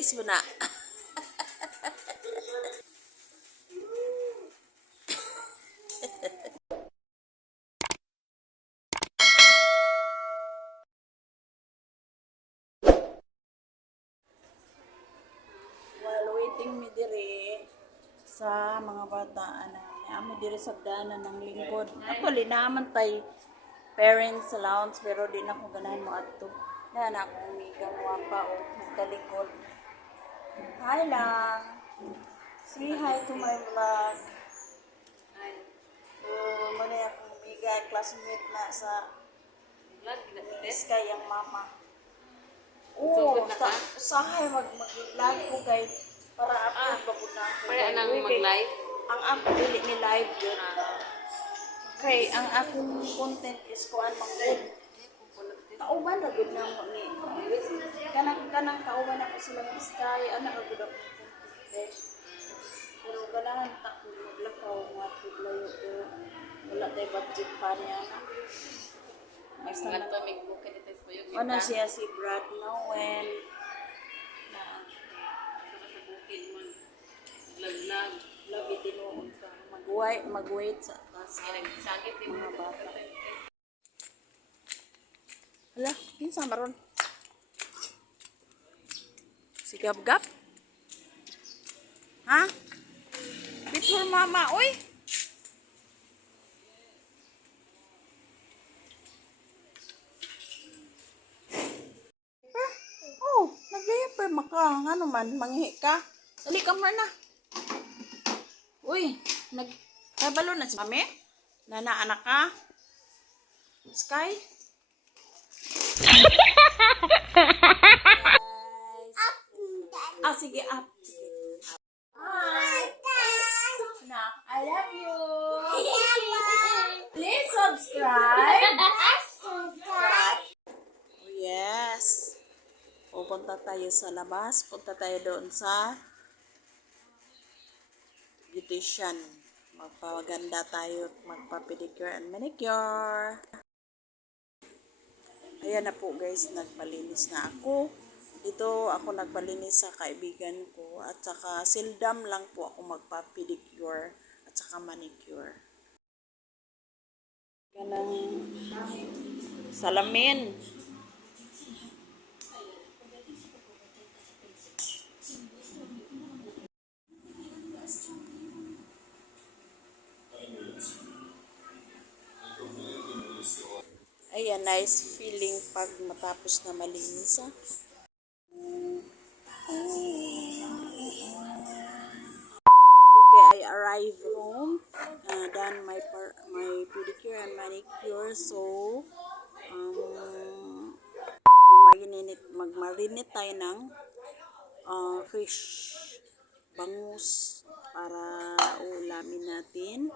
kiss mo na. While waiting mi dire sa mga bata ana ami dire sa danan ng lingkod. Actually naman tay parents allowance pero di na ko ganahan mo adto. Na na akong migang wapa o nagkalikod. Hi lang. Say hi to my vlog. Muna akong miga classmate na sa Sky ang mama. Oo, usahay mag-vlog ko kay para upload ba ko na ako. Para nang mag-live? Ang ako dili ni live yun. Kay ang akong content is kuan mag-live. Kauban na gud na mo ni. Kanang kauban ako sila ng Sky, anak ako daw. Pero ganahan ta ko maglakaw nga layo pero wala tay budget pa niya. Ang atomic book dito sa buyog. Ano siya si Brad Noel na sa bukid man. Lag-lag. labi tinuon sa mag-wait sa class Nagsagit din mga bata. Hala, kinsa maron? Si Gab-Gab? Ha? Before mama, oy! Oh, nag-diaper maka. Ano man, manghi ka. Dali ka na. Uy, nagkabalo na si mami? Nana-anak ka? Sky? Sige, up. Hi. Nak, I love you. Please subscribe. Yes. Pupunta tayo sa labas. Punta tayo doon sa beautician. Magpapaganda tayo at magpa-pedicure and manicure. Ayan na po guys, nagpalinis na ako. Dito ako nagpalinis sa kaibigan ko at saka sildam lang po ako magpa-pedicure at saka manicure. Kanang salamin. Ayan, nice feeling pag matapos na malinis. Okay, I arrived home. Done my pedicure and manicure. So, magmarinate tayo ng fish bangus para ulamin natin.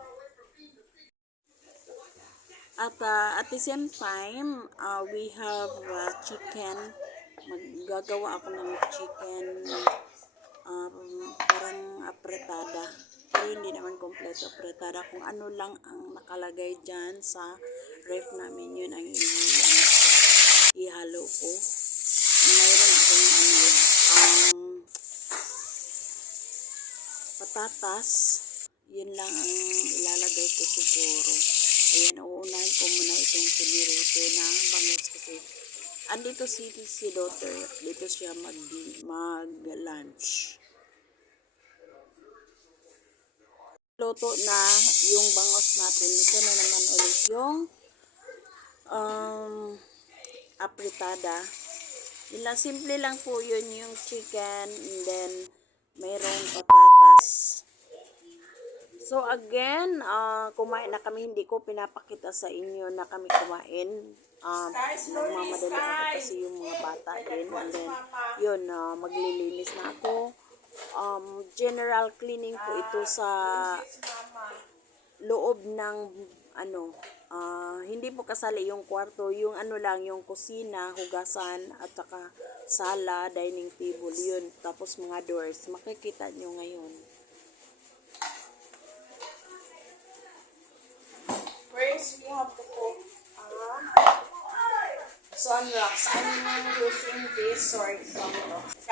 At the same time, we have chicken. Maggagawa ako ng chicken parang apretada. Pero hindi naman kompleto apretada. Kung ano lang ang nakalagay dyan sa ref namin, yun ang ihalo ko. Mayroon akong patatas. Yun lang ang ilalagay ko siguro. Ayan, uunahin ko muna itong pinirito na bangus kasi andito si daughter. Dito siya mag-lunch. Luto na yung bangus natin. Ito na naman ulit yung apritada. Simple lang po yun yung chicken and then mayroong patatas. So again, kumain na kami. Hindi ko pinapakita sa inyo na kami kumain. Nagmamadali ako kasi yung mga bata din. And then, yun, maglilinis na ako. General cleaning po ito sa loob ng, hindi po kasali yung kwarto. Yung lang, yung kusina, hugasan, at saka sala, dining table, yun. Tapos mga doors. Makikita nyo ngayon. First, we have to cook sunrocks. I'm using this sunrocks.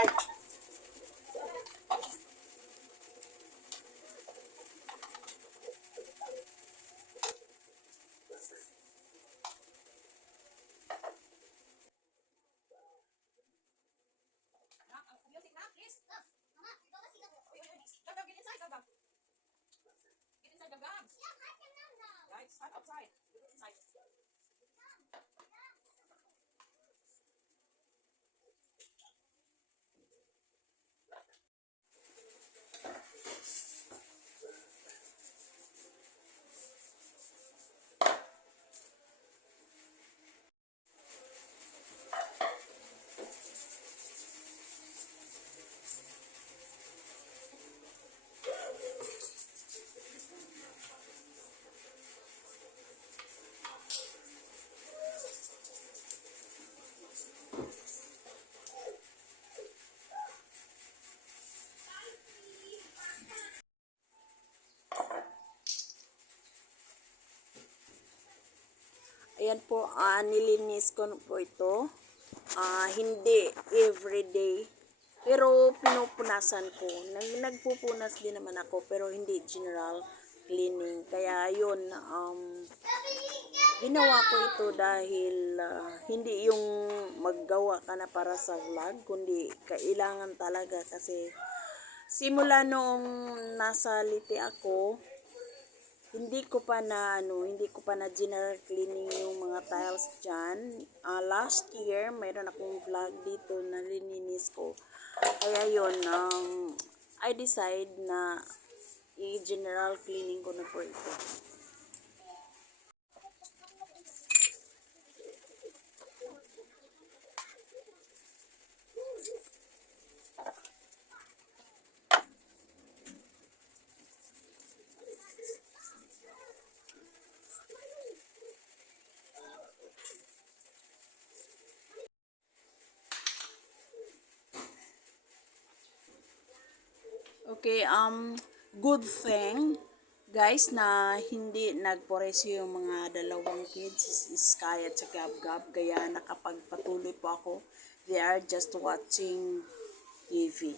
Ayan po, nilinis ko po ito. Hindi everyday. Pero pinupunasan ko. Nagpupunas din naman ako pero hindi general cleaning. Kaya yun, ginawa ko ito dahil hindi yung maggawa ka na para sa vlog, kundi kailangan talaga kasi simula noong nasa Liti ako, hindi ko pa na general cleaning yung mga tiles diyan. Last year, mayroon akong vlog dito na lininis ko. Kaya yun, I decide na i-general cleaning ko na po ito. Okay, good thing, guys, na hindi nagporesyo yung mga dalawang kids, Sky at sa Gab-Gab, kaya nakapagpatuloy po ako. They are just watching TV.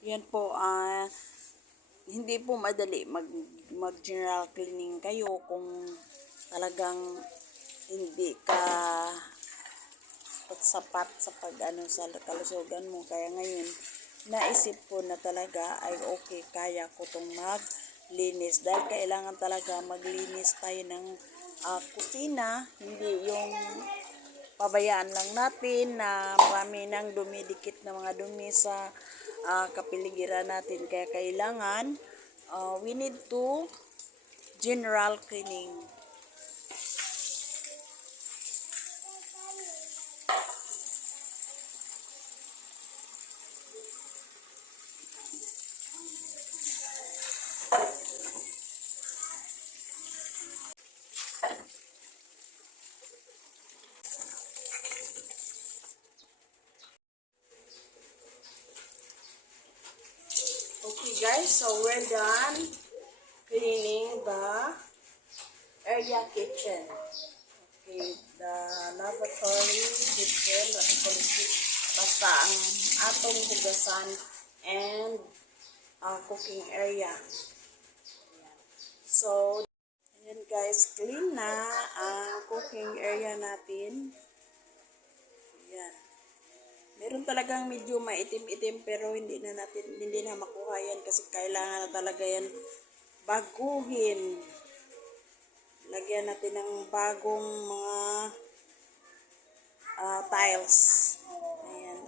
Yan po, hindi po madali mag general cleaning kayo kung talagang hindi ka sapat sa sa kalusugan mo. Kaya ngayon, naisip ko na talaga ay okay, kaya ko tong maglinis dahil kailangan talaga maglinis tayo ng kusina, hindi yung pabayaan lang natin na marami nang dumidikit na mga dumi sa kapiligiran natin. Kaya kailangan we need to general cleaning. Okay guys, so we're done cleaning the area kitchen. Okay, the lavatory, kitchen, basta ang atong hugasan and cooking area. So, ayan guys, clean na ang cooking area natin. Ayan. Meron talagang medyo maitim-itim pero hindi na makuha yan kasi kailangan na talaga yan baguhin. Lagyan natin ng bagong mga tiles. Ayan.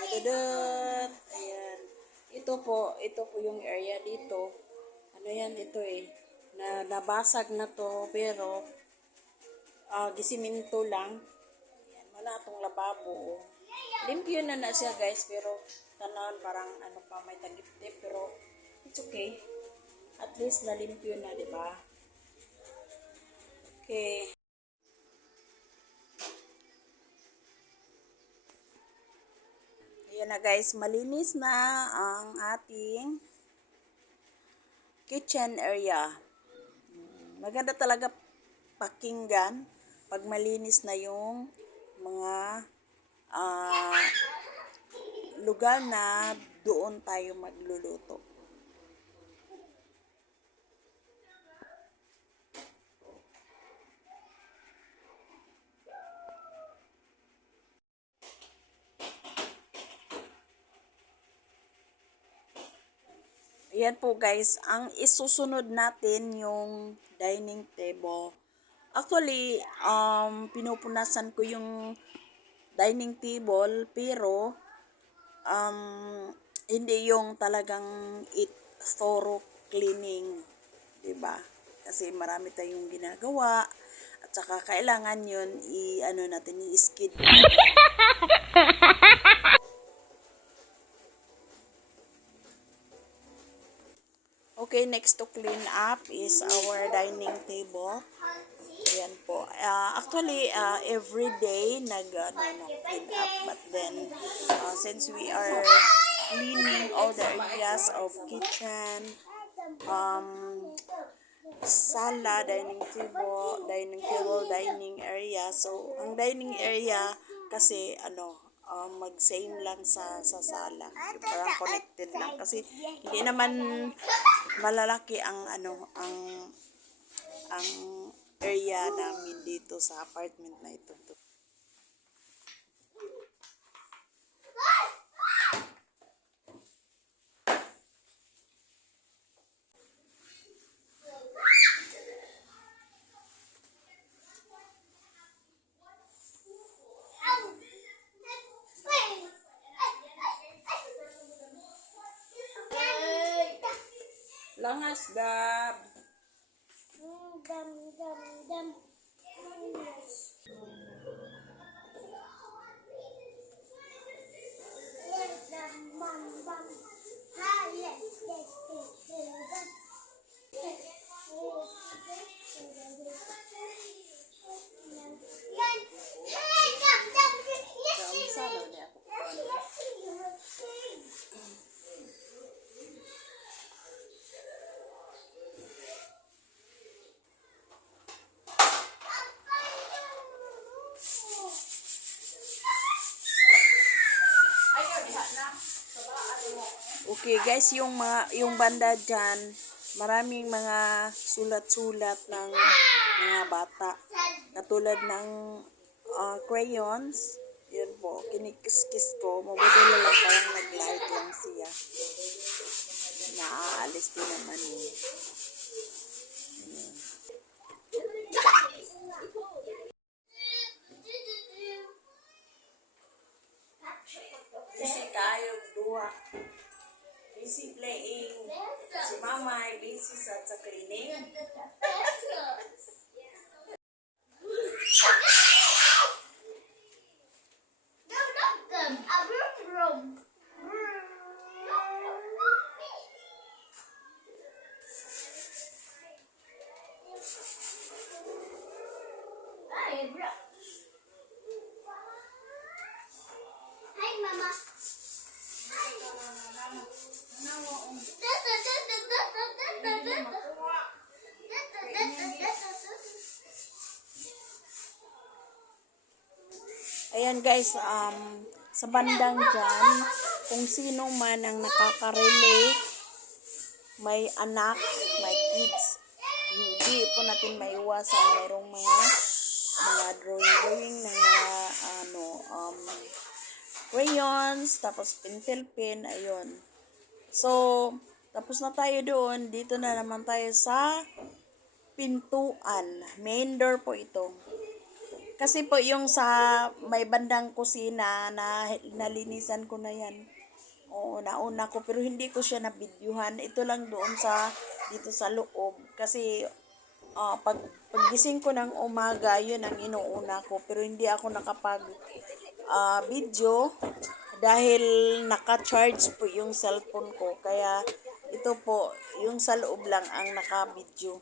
Tududut. Ayan. Ito po yung area dito. Ano yan ito nabasag na to pero gisiminto lang. Ayan, wala itong lababo. Limpyo na siya guys, pero tanan parang pa may tagip-tip, pero it's okay. At least nalimpyo na, di ba? Okay. Ayan na guys, malinis na ang ating kitchen area. Maganda talaga pakinggan pag malinis na yung mga lugar na doon tayo magluluto. Ayan po guys, ang isusunod natin yung dining table. Actually, pinupunasan ko yung dining table pero hindi yung talagang thorough cleaning, 'di ba? Kasi marami tayong ginagawa at saka kailangan yun i-ano natin i-skid. Okay, next to clean up is our dining table. Ayan po. Actually, every day clean up. But then, since we are cleaning all the areas of kitchen, um, sala, dining area. So, ang dining area kasi mag-same lang sa sala. Parang connected lang kasi hindi naman malalaki ang area namin dito sa apartment na ito. Langas, Gab. Okay guys, yung banda dyan, maraming mga sulat-sulat ng mga bata. Katulad ng crayons. Yun po, kinikis-kis ko. Mabuti na lang parang nag-light lang siya. Naaalis din naman yun. Busy tayo, duwa. Busy playing. Si mama ay busy sa cleaning. Hi, Mama. Ayan guys, sa bandang dyan, kung sino man ang nakaka-relate, may anak, may kids, hindi po natin maiwasan mayroong mga drawing ng mga crayons, tapos pentel pen, ayun. So, tapos na tayo doon, dito na naman tayo sa pintuan. Main door po ito. Kasi po yung sa may bandang kusina na nalinisan ko na yan. Oo, nauna ko pero hindi ko siya na-videohan. Ito lang doon dito sa loob. Kasi paggising ko ng umaga, yun ang inuuna ko. Pero hindi ako nakapag video dahil naka-charge po yung cellphone ko. Kaya ito po, yung sa loob lang ang naka-video.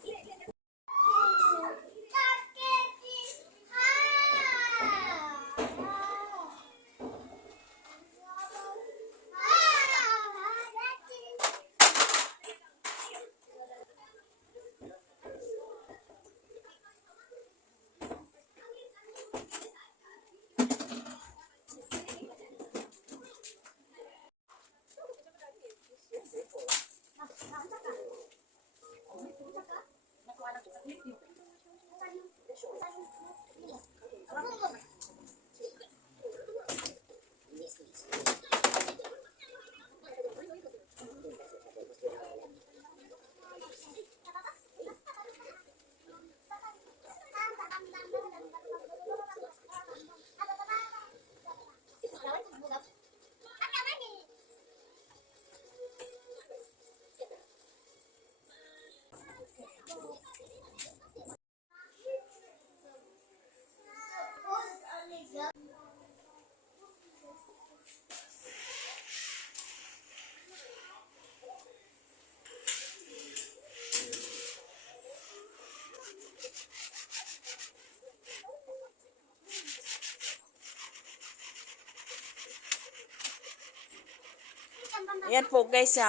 Ayan po guys,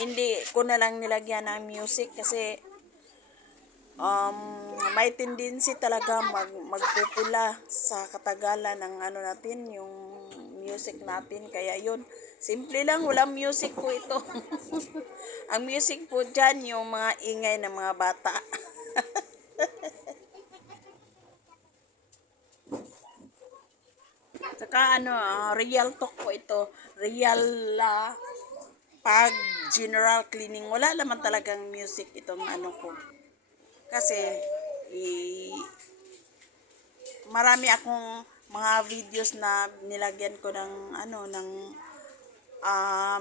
hindi ko na lang nilagyan ng music kasi may tendency talaga magpupula sa katagalan ng ano natin, yung music natin. Kaya yun, simple lang, walang music po ito. Ang music po dyan, yung mga ingay ng mga bata. Saka ano, real talk po ito. Real pag general cleaning, wala naman talagang music itong ano ko. Kasi marami akong mga videos na nilagyan ko ng ano ng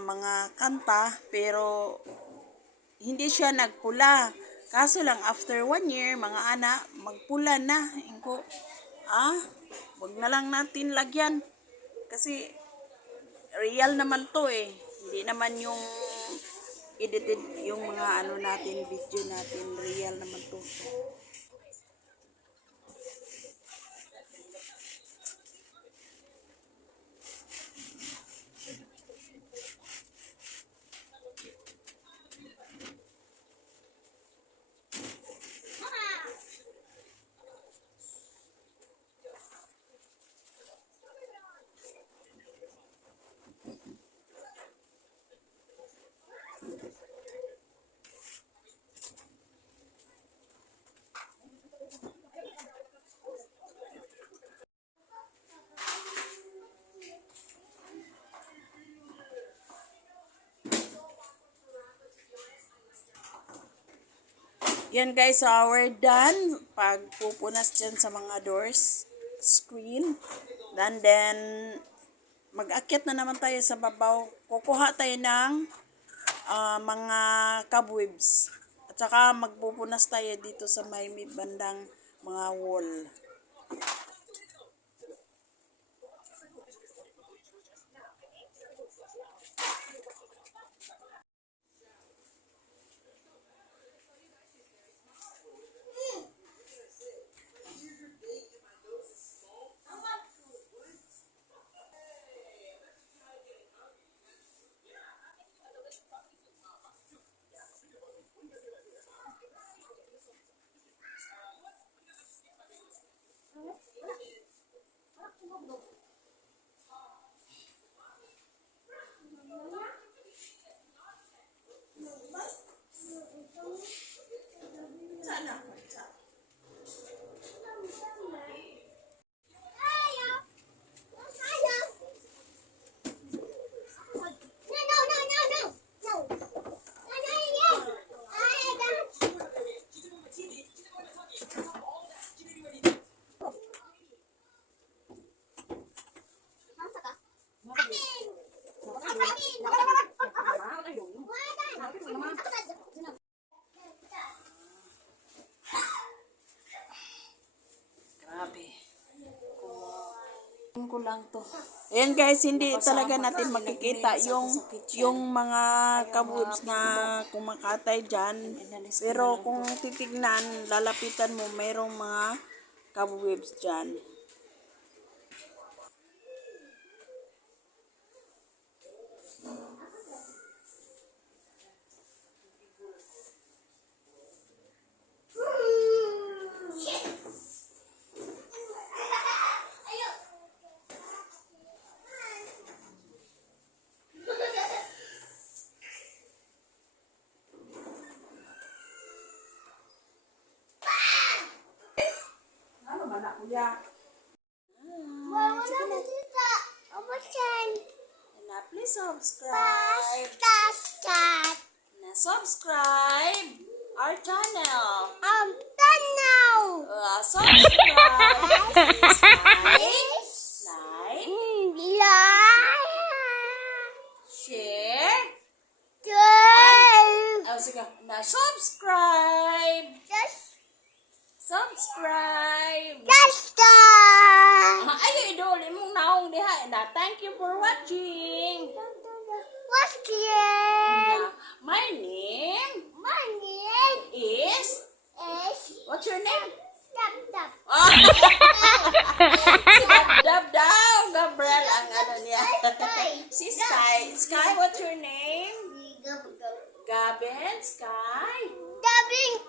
mga kanta pero hindi siya nagpula. Kaso lang after 1 year mga anak magpula na. Inko, wag na lang natin lagyan kasi real naman to eh. Hindi naman yung edited yung mga ano natin, video natin, real naman to. Yan guys, so we're done. Pagpupunas dyan sa mga doors, screen. And then, mag-akyat na naman tayo sa babaw. Kukuha tayo ng mga cobwebs. At saka magpupunas tayo dito sa may bandang mga wall. Grabe. Ko lang to. Ayan guys, hindi talaga natin makikita yung mga cobwebs na kumakatay dyan. Pero kung titignan, lalapitan mo, mayroong mga cobwebs dyan. Ano ba na kuya? Na please subscribe. Subscribe our channel. Subscribe. Like. Share. Sige. Na subscribe. Subscribe. Ayo idol, imong naong diha na. Thank you for watching. My name is. What's your name? Si Dab Dab daw, Gabriel. special ang ano niya. Si Sky. Sky, what's your name? Gabin? Sky? Gabing